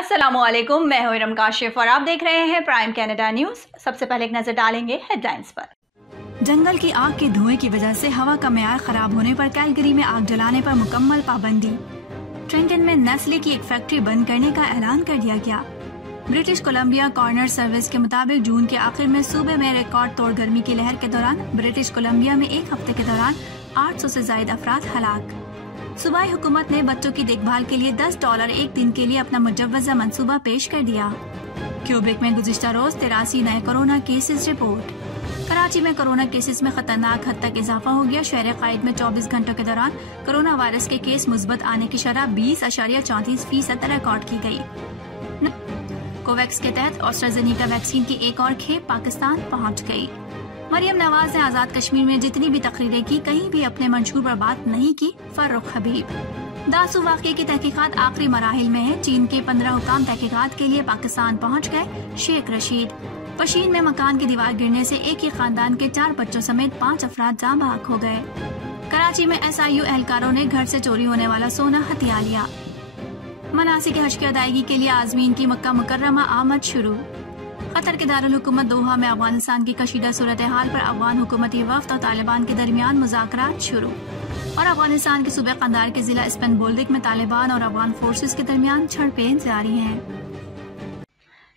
अस्सलामुअलैकुम, मैं हूं इरम काशिफ और आप देख रहे हैं प्राइम कनाडा न्यूज़। सबसे पहले एक नजर डालेंगे हेडलाइंस पर। जंगल की आग के धुएं की वजह से हवा का मेयार खराब होने पर कैलगरी में आग जलाने पर मुकम्मल पाबंदी। ट्रेंटन में नेस्ले की एक फैक्ट्री बंद करने का ऐलान कर दिया गया। ब्रिटिश कोलंबिया कॉर्नर सर्विस के मुताबिक जून के आखिर में सूबे में रिकॉर्ड तोड़ गर्मी की लहर के दौरान ब्रिटिश कोलंबिया में एक हफ्ते के दौरान 800 से ज्यादा अफराद हलाक। सूबाई हुकूमत ने बच्चों की देखभाल के लिए $10 एक दिन के लिए अपना मुजव्वजा मंसूबा पेश कर दिया। क्यूबेक में गुज़िश्ता रोज 83 नए कोरोना केसेस रिपोर्ट। कराची में कोरोना केसेस में खतरनाक हद तक इजाफा हो गया। शहर कायद में 24 घंटों के दौरान कोरोना वायरस के केस मुस्बत आने की शरह 20.34% रिकॉर्ड की गई। कोवैक्स के तहत एस्ट्राज़ेनेका वैक्सीन की एक और खेप पाकिस्तान पहुंच गई। मरियम नवाज ने आजाद कश्मीर में जितनी भी तकरीरें की, कहीं भी अपने मंशूर पर बात नहीं की। फर्रुख हबीब। दासू वाक़े की तहकीकात आखिरी मराहिल में है। चीन के 15 हुकाम तहकीकात के लिए पाकिस्तान पहुंच गए। शेख रशीद। पशीन में मकान की दीवार गिरने से एक ही खानदान के 4 बच्चों समेत 5 अफराद जाँ बहक हो गए। कराची में SIU एहलकारों ने घर से चोरी होने वाला सोना हथिया लिया। मनासिक हज की अदायगी के लिए आज़मीन की मक्का मुकर्रमा आमद शुरू। कतर के दारुल हुकूमत दोहा में अफगानिस्तान की कशीदा सूरत हाल पर अफगान हुकूमती वफ्द और तालिबान के दरमियान मुज़ाकरात शुरू। और अफगानिस्तान के सूबे कंदार के जिला स्पेन बोल्डिक में तालिबान और अफगान फोर्सेस के दरमियान झड़पें जारी हैं।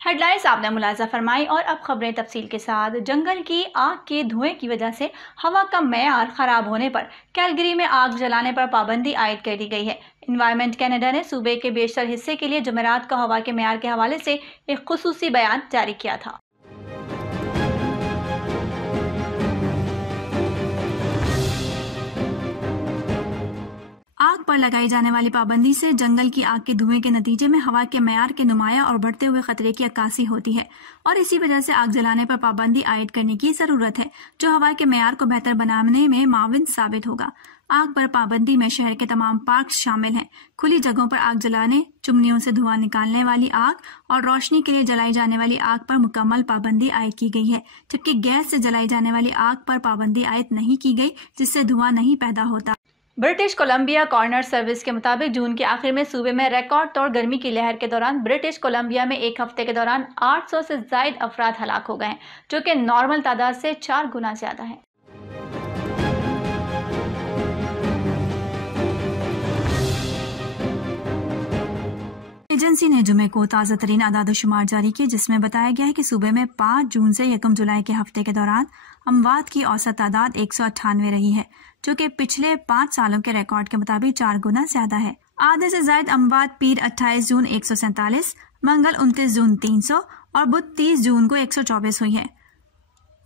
हेडलाइंस आपने मुलाजा फरमाई और अब खबरें तफसील के साथ। जंगल की आग के धुएं की वजह से हवा का मेयार खराब होने पर कैलगरी में आग जलाने पर पाबंदी आयद कर दी गई है। इन्वायरमेंट कनाडा ने सूबे के बेशतर हिस्से के लिए जुमेरात को हवा के मेयार के हवाले से एक खुसूसी बयान जारी किया था। आग पर लगाई जाने वाली पाबंदी से जंगल की आग के धुएं के नतीजे में हवा के मेयार के नुमाया और बढ़ते हुए खतरे की अक्कासी होती है और इसी वजह से आग जलाने पर पाबंदी आयद करने की जरूरत है, जो हवा के मेयार को बेहतर बनाने में माविन साबित होगा। आग पर पाबंदी में शहर के तमाम पार्क शामिल हैं। खुली जगहों पर आग जलाने, चिमनियों से धुआं निकालने वाली आग और रोशनी के लिए जलाई जाने वाली आग पर मुकम्मल पाबंदी आयद की गई है, जबकि गैस से जलाई जाने वाली आग पर पाबंदी आयद नहीं की गई, जिससे धुआं नहीं पैदा होता। ब्रिटिश कोलंबिया कॉर्नर सर्विस के मुताबिक जून के आखिर में सूबे में रिकॉर्ड तोड़ गर्मी की लहर के दौरान ब्रिटिश कोलंबिया में एक हफ्ते के दौरान 800 से ज्यादा अफराद हलाक हो गए हैं, जो कि नॉर्मल तादाद से 4 गुना ज्यादा है। एजेंसी ने जुमे को ताज़ा तरीन आदाद-ओ-शुमार जारी किए, जिसमें बताया गया है कि सूबे में 5 जून से 1 जुलाई के हफ्ते के दौरान अमवात की औसत तादाद 198 रही है, जो कि पिछले 5 सालों के रिकॉर्ड के मुताबिक 4 गुना ज्यादा है। आधे से ज्यादा अमवात पीर 28 जून 147, मंगल 29 जून 300 और बुध 30 जून को 124 हुई है।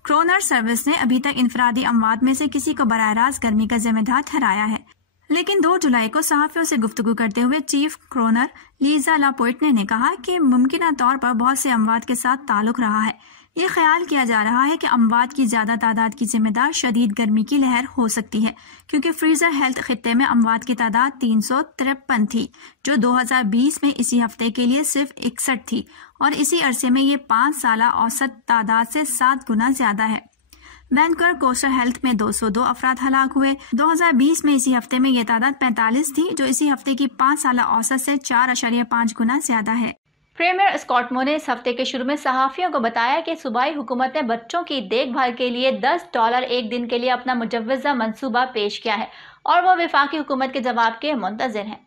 क्रोनर सर्विस ने अभी तक इनफरादी अमवात में से किसी को बराह रास्त गर्मी का जिम्मेदार ठहराया है, लेकिन 2 जुलाई को सहाफियों से गुफ्तगू करते हुए चीफ क्रोनर लीजा लापोर्टे ने कहा कि मुमकिन तौर पर बहुत से अमवात के साथ ताल्लुक रहा है। ये ख्याल किया जा रहा है कि अमवात की ज्यादा तादाद की जिम्मेदार शदीद गर्मी की लहर हो सकती है, क्योंकि फ्रीजर हेल्थ खित्ते में अमवात की तादाद 353 थी, जो 2020 में इसी हफ्ते के लिए सिर्फ 61 थी और इसी अरसे में ये 5 साला औसत तादाद से 7 गुना ज्यादा है। वैनकूवर कोस्टल हेल्थ में 202 अफराद हलाक हुए। 2020 में इसी हफ्ते में ये तादाद 45 थी, जो इसी हफ्ते की 5 साला औसत से 4.5 गुना ज्यादा है। प्रीमियर स्कॉट मोर ने इस हफ्ते के शुरू में सहाफियों को बताया कि सूबाई हुकूमत ने बच्चों की देखभाल के लिए $10 एक दिन के लिए अपना मुजव्वजा मंसूबा पेश किया है और वो वफाकी हुकूमत के जवाब के मुंतज़िर हैं।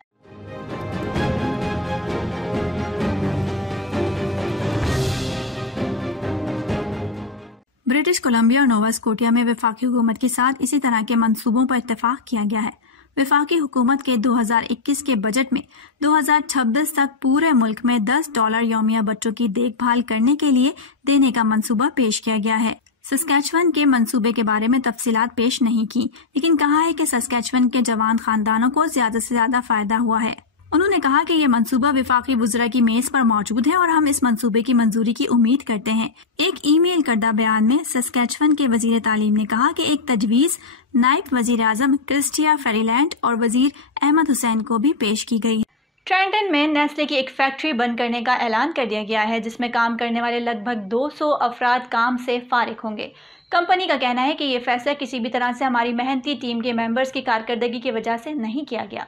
ब्रिटिश कोलंबिया और नोवा स्कोटिया में वफाकी हुकूमत के साथ इसी तरह के मंसूबों पर इत्तेफाक किया गया है। वफाकी हुकूमत के 2021 के बजट में 2026 तक पूरे मुल्क में $10 यौमिया बच्चों की देखभाल करने के लिए देने का मंसूबा पेश किया गया है। सस्कैचुअन के मंसूबे के बारे में तफसीलात पेश नहीं की, लेकिन कहा है कि सस्कैचुअन के जवान खानदानों को ज्यादा से ज्यादा फायदा हुआ है। उन्होंने कहा कि ये मंसूबा वफाकी वुज़रा की मेज पर मौजूद है और हम इस मंसूबे की मंजूरी की उम्मीद करते हैं। एक ईमेल करदा बयान में सस्कैचुअन के वजीर तालीम ने कहा कि एक तजवीज़ नायब वजीर आजम क्रिस्टिया फेरीलैंड और वजीर अहमद हुसैन को भी पेश की गई। ट्रेंटन में नेस्ले की एक फैक्ट्री बंद करने का ऐलान कर दिया गया है, जिसमें काम करने वाले लगभग 200 अफराद काम से फारिग होंगे। कंपनी का कहना है कि ये फैसला किसी भी तरह से हमारी मेहनती टीम के मेंबर्स की कारकर्दगी की वजह से नहीं किया गया।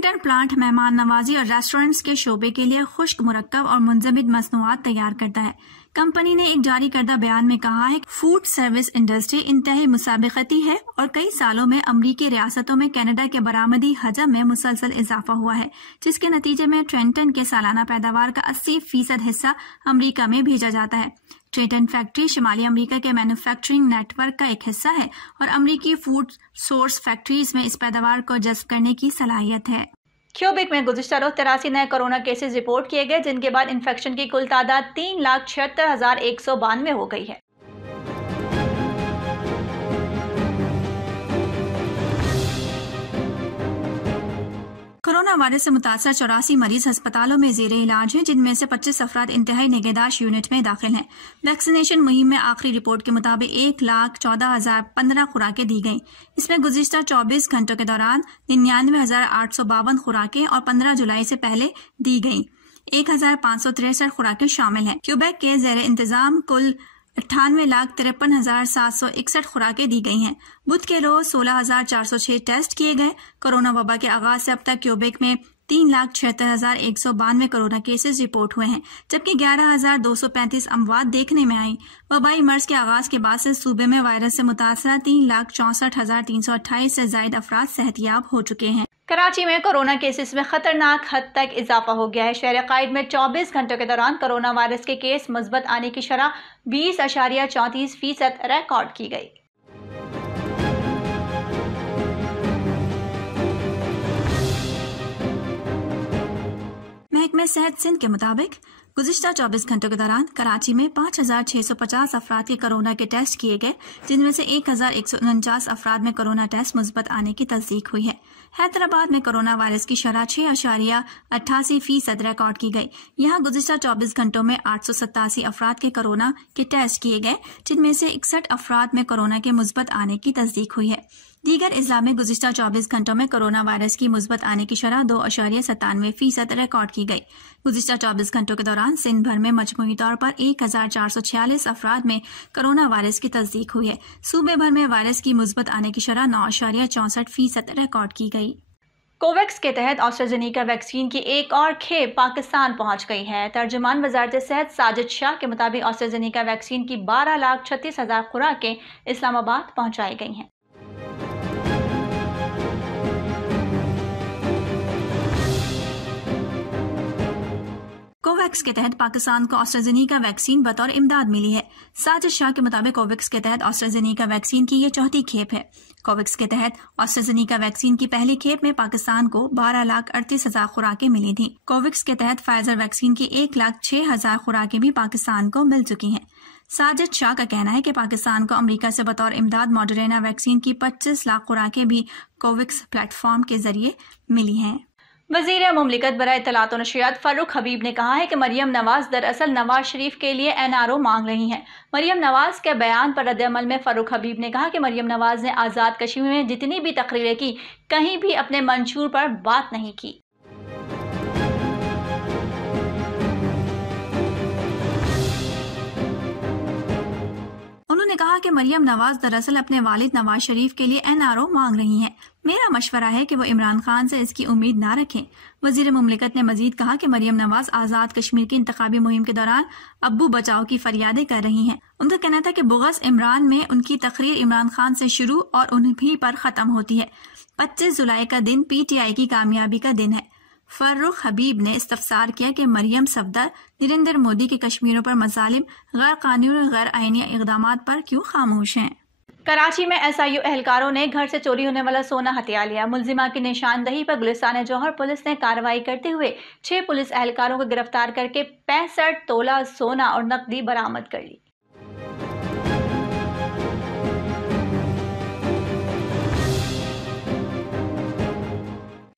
ट्रेंटन प्लांट मेहमान नवाजी और रेस्टोरेंट्स के शोबे के लिए खुश्क मुरक्कब और मुंजमद मसनूआत तैयार करता है। कंपनी ने एक जारी करदा बयान में कहा है कि फूड सर्विस इंडस्ट्री इंतहाई मुसाबिकती है और कई सालों में अमरीकी रियासतों में कनाडा के बरामदी हजम में मुसलसल इजाफा हुआ है, जिसके नतीजे में ट्रेंटन के सालाना पैदावार का 80% हिस्सा अमरीका में भेजा जाता है। ट्रेंटन फैक्ट्री शिमाली अमरीका के मैन्युफैक्चरिंग नेटवर्क का एक हिस्सा है और अमरीकी फूड सोर्स फैक्ट्रीज में इस पैदावार को जज्ब करने की सलाहियत है। क्यूबेक में गुज़िश्ता रोज़ 83 नए कोरोना केसेस रिपोर्ट किए गए, जिनके बाद इन्फेक्शन की कुल तादाद 3,76,192 हो गई है। कोरोना वायरस से मुतासर 84 मरीज अस्पतालों में ज़ेरे इलाज हैं, जिनमें से 25 अफराद इंतहाई निगहदाश्त यूनिट में दाखिल हैं। वैक्सीनेशन मुहिम में आखिरी रिपोर्ट के मुताबिक 1,14,015 खुराकें दी गईं। इसमें गुज़िश्ता 24 घंटों के दौरान 99,852 खुराकें और 15 जुलाई से पहले दी गईं। 1,563 खुराकें शामिल हैं। क्यूबेक के ज़ेरे इंतजाम कुल 98,53,761 खुराकें दी गई हैं। बुध के रोज 16,406 टेस्ट किए गए। कोरोना वबा के आगाज से अब तक क्यूबेक में 3,76,192 कोरोना केसेस रिपोर्ट हुए हैं, जबकि 11,235 अमवात देखने में आई। वबाई मर्ज के आगाज के बाद से सूबे में वायरस से मुतासरा 3,64,328 से ज्यादा अफराद सेहतियाब हो चुके हैं। कराची में कोरोना केसेस में खतरनाक हद तक इजाफा हो गया है। शहर कायद में 24 घंटों के दौरान कोरोना वायरस के केस मुस्बत आने की शरह 20.34% रिकॉर्ड की गई। महकमे सेहत सिंध के मुताबिक गुज़िश्ता 24 घंटों के दौरान कराची में 5,650 अफराद के कोरोना के टेस्ट किए गए, जिनमें से 1,149 अफराद में कोरोना टेस्ट मुस्बत आने की तस्दीक हुई है। हैदराबाद में कोरोना वायरस की शरह 6.88% रिकॉर्ड की गई। यहाँ गुज़िश्ता 24 घंटों में 887 अफराद के कोरोना के टेस्ट किए गए, जिनमें से 61 अफराद में कोरोना के मुस्बत आने की तस्दीक हुई है। दीगर इज़ला में गुज़िश्ता 24 घंटों में कोरोना वायरस की मुस्बत आने की शरह 2.97% रिकॉर्ड की गई। गुज़िश्ता 24 घंटों के दौरान सिंध भर में मजमूई तौर पर 1,446 अफराद में कोरोना वायरस की तस्दीक हुई है। सूबे भर में वायरस की मुस्बत आने की शरह 9.64% रिकॉर्ड की गई। कोवैक्स के तहत एस्ट्राज़ेनेका वैक्सीन की एक और खेप पाकिस्तान पहुंच गई है। तर्जुमान वज़ारत सेहत साजिद शाह के मुताबिक एस्ट्राज़ेनेका वैक्सीन की 12,36,000 खुराकें इस्लामाबाद पहुंचाई गई हैं। कोवैक्स के तहत पाकिस्तान को एस्ट्राज़ेनेका वैक्सीन बतौर इमदाद मिली है। साजिद शाह के मुताबिक कोवैक्स के तहत एस्ट्राज़ेनेका वैक्सीन की ये चौथी खेप है। कोवैक्स के तहत एस्ट्राज़ेनेका वैक्सीन की पहली खेप में पाकिस्तान को 12,38,000 खुराकें मिली थी। कोवैक्स के तहत फाइजर वैक्सीन की 1,06,000 खुराकें भी पाकिस्तान को मिल चुकी हैं। साजिद शाह का कहना है कि पाकिस्तान को अमेरिका से बतौर इमदाद मॉडर्ना वैक्सीन की 25 लाख खुराकें भी कोवैक्स प्लेटफॉर्म के जरिए मिली हैं। वज़ीर मुमलिकत बराए इत्तलात और नशरियात फ़ारूक हबीब ने कहा है कि मरियम नवाज दरअसल नवाज शरीफ के लिए NRO मांग रही हैं। मरियम नवाज के बयान पर रद्द-ए-अमल में फ़ारूक हबीब ने कहा कि मरियम नवाज ने आज़ाद कश्मीर में जितनी भी तकरीरें की, कहीं भी अपने मंशूर पर बात नहीं की। उन्होंने कहा कि मरियम नवाज दरअसल अपने वालिद नवाज शरीफ के लिए NRO मांग रही हैं। मेरा मशवरा है कि वो इमरान खान से इसकी उम्मीद ना रखें। वजीर मुमलिकत ने मजीद कहा कि मरियम नवाज आज़ाद कश्मीर की इंतखाबी मुहिम के दौरान अब्बू बचाओ की फरियादें कर रही हैं। उनका कहना था कि बुग़्ज़ इमरान में उनकी तकरीर इमरान खान से शुरू और उन्हीं पर ख़त्म होती है। 25 जुलाई का दिन PTI की कामयाबी का दिन है। फ़ारूक हबीब ने इस्तफसार किया कि मरियम सफदर नरेंद्र मोदी के कश्मीरों पर मज़ालिम, गैर कानूनी गैर आईनी इक़दामात पर क्यों खामोश हैं। कराची में SIU एहलकारों ने घर से चोरी होने वाला सोना हथिया लिया। मुलजिमा की निशानदही पर गुलिस्तान जौहर पुलिस ने कार्रवाई करते हुए 6 पुलिस एहलकारों को गिरफ्तार करके 65 तोला सोना और नकदी बरामद कर ली।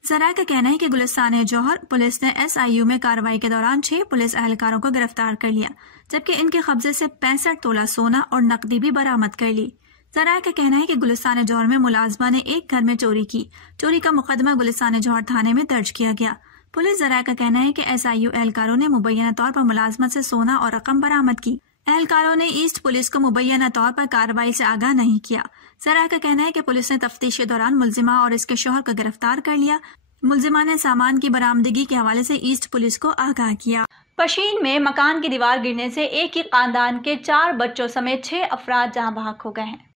ज़राए का कहना है कि गुलिस्तान जौहर पुलिस ने SIU में कार्रवाई के दौरान 6 पुलिस एहलकारों को गिरफ्तार कर लिया, जबकि इनके कब्जे से 65 तोला सोना और नकदी भी बरामद कर ली। ज़राए का कहना है कि गुलिस्तान जौहर में मुलाजमा ने एक घर में चोरी की। चोरी का मुकदमा गुलिस्तान जौहर थाने में दर्ज किया गया। पुलिस ज़राए का कहना है कि SIU एहलकारों ने मुबैना तौर पर मुलाजमत से सोना और रकम बरामद की। एहलकारों ने ईस्ट पुलिस को मुबैना तौर पर कार्रवाई से आगाह नहीं किया। ज़राए का कहना है कि पुलिस ने तफ्तीश के दौरान मुलजिमा और इसके शौहर को गिरफ्तार कर लिया। मुलजिमान सामान की बरामदगी के हवाले से ईस्ट पुलिस को आगाह किया। पशीन में मकान की दीवार गिरने से एक ही खानदान के 4 बच्चों समेत 6 अफराद जहां बहक हो गए हैं।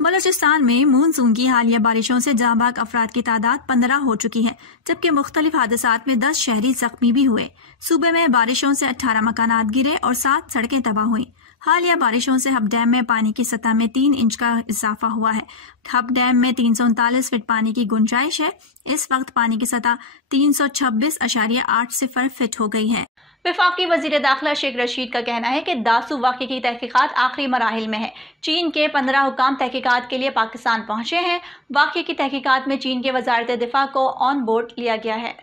बलूचिस्तान में मानसून की हालिया बारिशों से जहां बहक अफराद की तादाद 15 हो चुकी है, जबकि मुख्तलिफ हादसात में 10 शहरी जख्मी भी हुए। सूबे में बारिशों से 18 मकानात गिरे और 7 सड़कें तबाह हुई। हालिया बारिशों से हब डैम में पानी की सतह में 3 इंच का इजाफा हुआ है। हब डैम में 339 फीट पानी की गुंजाइश है। इस वक्त पानी की सतह 326.80 फीट हो गई है। वफाकी वजीर दाखिला शेख रशीद का कहना है कि दासू वाक़े की तहकीकात आखिरी मराहिल में है। चीन के 15 हुकाम तहकीकात के लिए पाकिस्तान पहुंचे हैं। वाक़े की तहकीकात में चीन के वजारत दिफा को ऑन बोर्ड लिया गया है।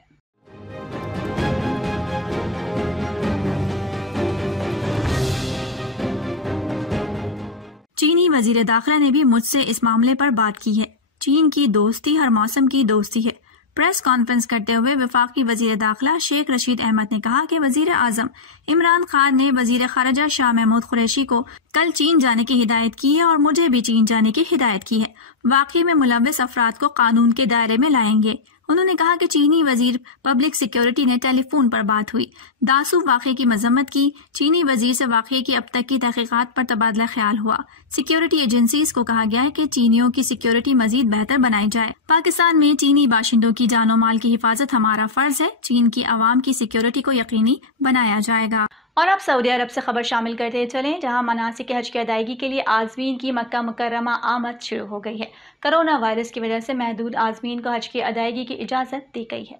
चीनी वजीर दाखिला ने भी मुझसे इस मामले पर बात की है। चीन की दोस्ती हर मौसम की दोस्ती है। प्रेस कॉन्फ्रेंस करते हुए वफाकी वजीर दाखिला शेख रशीद अहमद ने कहा कि वजीर आजम इमरान खान ने वजीर खारजा शाह महमूद कुरैशी को कल चीन जाने की हिदायत की है और मुझे भी चीन जाने की हिदायत की है। वाकई में मुलव्वस अफराद को कानून के दायरे में लाएंगे। उन्होंने कहा कि चीनी वजीर पब्लिक सिक्योरिटी ने टेलीफोन पर बात हुई। दासू वाक़े की मजम्मत की। चीनी वजीर से वाक़े की अब तक की तहकीकात पर तबादला ख्याल हुआ। सिक्योरिटी एजेंसीज को कहा गया है कि चीनियों की सिक्योरिटी मजीद बेहतर बनाई जाए। पाकिस्तान में चीनी बाशिंदों की जानो माल की हिफाजत हमारा फर्ज है। चीन की आवाम की सिक्योरिटी को यकीनी बनाया जाएगा। और अब सऊदी अरब से खबर शामिल करते चलें, जहां मनासिक हज की अदायगी के लिए आज़मीन की मक्का मुकर्रमा आमद शुरू हो गई है। कोरोना वायरस की वजह से महदूद आज़मीन को हज की अदायगी की इजाज़त दी गई है।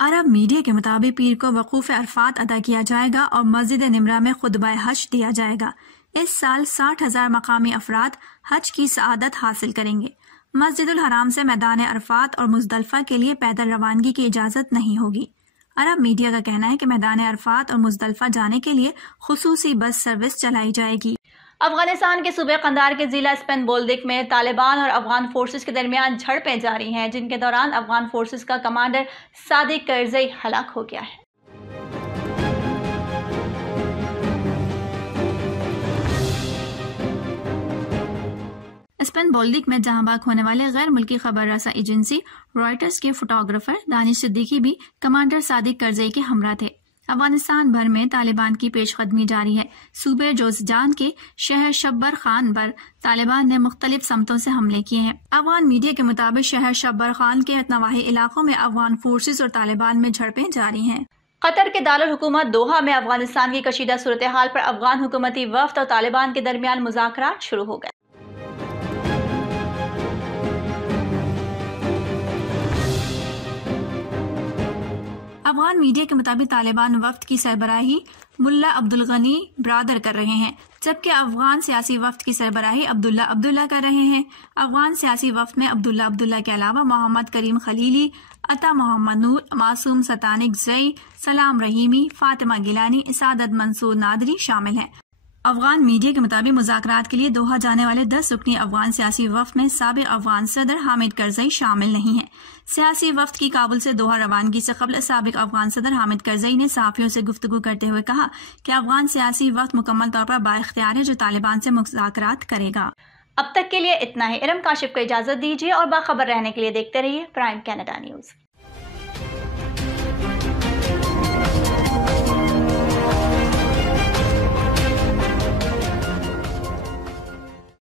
अरब मीडिया के मुताबिक पीर को वकूफ अरफात अदा किया जाएगा और मस्जिद निमरा में खुतबा हज दिया जाएगा। इस साल 60,000 मकामी अफराद हज की सआदत हासिल करेंगे। मस्जिदुल हराम से मैदान अरफात और मुजदलफा के लिए पैदल रवानगी की इजाजत नहीं होगी। अरब मीडिया का कहना है कि मैदान अरफात और मुजदलफा जाने के लिए खुसूसी बस सर्विस चलाई जाएगी। अफगानिस्तान के सूबे कंधार के जिला स्पेन बोल्दिक में तालिबान और अफगान फोर्सेस के दरमियान झड़पें जारी हैं, जिनके दौरान अफगान फोर्सेस का कमांडर सादिक करजई हलाक हो गया है। स्पेन बोल्दिक में जहां बाग होने वाले गैर मुल्की खबर रसा एजेंसी रॉयटर्स के फोटोग्राफर दानिश सिद्दीकी भी कमांडर सादिक करजई के हमरा थे। अफगानिस्तान भर में तालिबान की पेशकदमी जारी है। सूबे जोज़जान के शहर शब्बर खान पर तालिबान ने मुख्तलिफ समतों से हमले किए हैं। अफगान मीडिया के मुताबिक शहर शब्बर खान के नवाही इलाकों में अफगान फोर्सेस और तालिबान में झड़पें जारी हैं। कतर के दारुल हुकूमत दोहा में अफगानिस्तान की कशीदा सूरत हाल पर अफगान हुकूमती वफ्द और तालिबान के दरमियान मुज़ाकरात शुरू हो गए। अफगान मीडिया के मुताबिक तालिबान वफ्द की सरबराही मुल्ला अब्दुल गनी ब्रादर कर रहे हैं, जबकि अफगान सियासी वफ्द की सरबराही अब्दुल्ला अब्दुल्ला कर रहे हैं। अफगान सियासी वफ्द में अब्दुल्ला अब्दुल्ला के अलावा मोहम्मद करीम खलीली, अता मोहम्मद नूर, मासूम सतानिक जई, सलाम रहीमी, फातिमा गिलानी, सादत मंसूर नादरी शामिल हैं। अफगान मीडिया के मुताबिक मुज़ाकरात के लिए दोहा जाने वाले 10 रुकनी अफगान सियासी वफ्द में साबिक अफगान सदर हामिद करजई शामिल नहीं है। सियासी वफ्द की काबुल से दोहा रवानगी से कबल साबिक अफगान सदर हामिद करजई ने सहाफ़ियों से गुफ्तगू करते हुए कहा कि अफगान सियासी वफ्द मुकम्मल तौर पर बाइख्तियार है, जो तालिबान से मुज़ाकरात करेगा। अब तक के लिए इतना ही। इरम काशिफ को इजाज़त दीजिए और बाखबर रहने के लिए देखते रहिए प्राइम कनाडा न्यूज़।